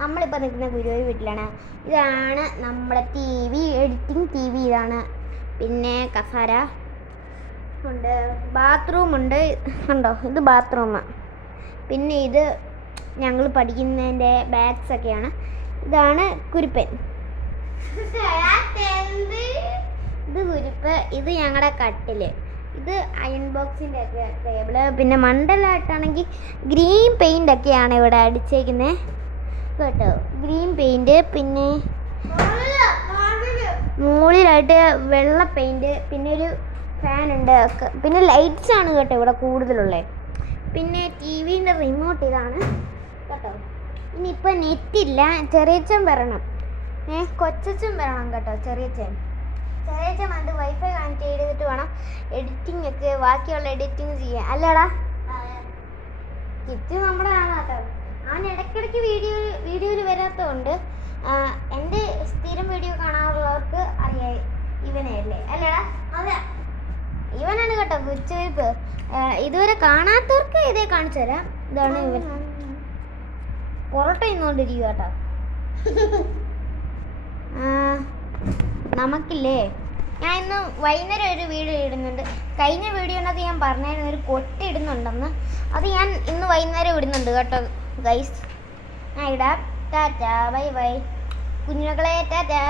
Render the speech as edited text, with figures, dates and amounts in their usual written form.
നമ്മളിപ്പോൾ നിൽക്കുന്ന ഗുരുവായൂർ വീട്ടിലാണ്. ഇതാണ് നമ്മുടെ എഡിറ്റിംഗ് TV ഇതാണ്. പിന്നെ കസാര ഉണ്ട്, ബാത്റൂമുണ്ട്. കണ്ടോ, ഇത് ബാത്റൂം. പിന്നെ ഇത് ഞങ്ങൾ പഠിക്കുന്നതിൻ്റെ ബാഗ്സൊക്കെയാണ്. ഇതാണ് കുരുപ്പൻ, ഇത് കുരുപ്പ്. ഇത് ഞങ്ങളുടെ കട്ടിൽ. ഇത് അയൺ ബോക്സിൻ്റെ ഒക്കെ ടേബിള്. പിന്നെ മണ്ടലായിട്ടാണെങ്കിൽ ഗ്രീൻ പെയിൻ്റ് ഒക്കെയാണ് ഇവിടെ അടിച്ചേക്കുന്നത് കേട്ടോ, ഗ്രീൻ പെയിൻറ്. പിന്നെ മുകളിലായിട്ട് വെള്ള പെയിൻറ്. പിന്നെ ഒരു ഫാനുണ്ട്. പിന്നെ ലൈറ്റ്സ് ആണ് കേട്ടോ ഇവിടെ കൂടുതലുള്ളത്. പിന്നെ TVൻ്റെ റിമോട്ട് ഇതാണ് കേട്ടോ. ഇനിയിപ്പോൾ നെറ്റില്ല, ചെറിയച്ചൻ വരണം, കൊച്ചച്ചൻ വരണം കേട്ടോ. ചെറിയച്ചൻ വന്നിട്ട് വൈഫൈ കണക്ട് ചെയ്തിട്ട് വേണം എഡിറ്റിംഗ് ഒക്കെ, ബാക്കിയുള്ള എഡിറ്റിംഗ് ചെയ്യാൻ. അല്ലടാ, കിറ്റ് നമ്മുടെ ആണ് കേട്ടോ. അവൻ ഇടയ്ക്കിടയ്ക്ക് വീഡിയോയിൽ വരാത്തതുകൊണ്ട് എൻ്റെ സ്ഥിരം വീഡിയോ കാണാറുള്ളവർക്ക് അറിയാം ഇവനെ അല്ലേ. അല്ലടാ, അതെ, ഇവനാണ് കേട്ടോ കുരുപ്പ്. ഇതുവരെ കാണാത്തവർക്ക് ഇതേ കാണിച്ചു തരാം. ഇതാണ് ഇവൻ. പൊറോട്ട ഇന്നുകൊണ്ടിരിക്കുക കേട്ടോ. നമുക്കില്ലേ, ഞാൻ ഇന്ന് വൈകുന്നേരം ഒരു വീഡിയോ ഇടുന്നുണ്ട്. കഴിഞ്ഞ വീഡിയോനകത്ത് ഞാൻ പറഞ്ഞായിരുന്നു ഒരു കൊട്ടി ഇടുന്നുണ്ടെന്ന്. അത് ഞാൻ ഇന്ന് വൈകുന്നേരം ഇടുന്നുണ്ട് കേട്ടോ ഗൈസ്. ഞാൻ ഇടാം. ടാറ്റാ, ബൈ ബൈ കുഞ്ഞുമക്കളെ, ടാറ്റാ.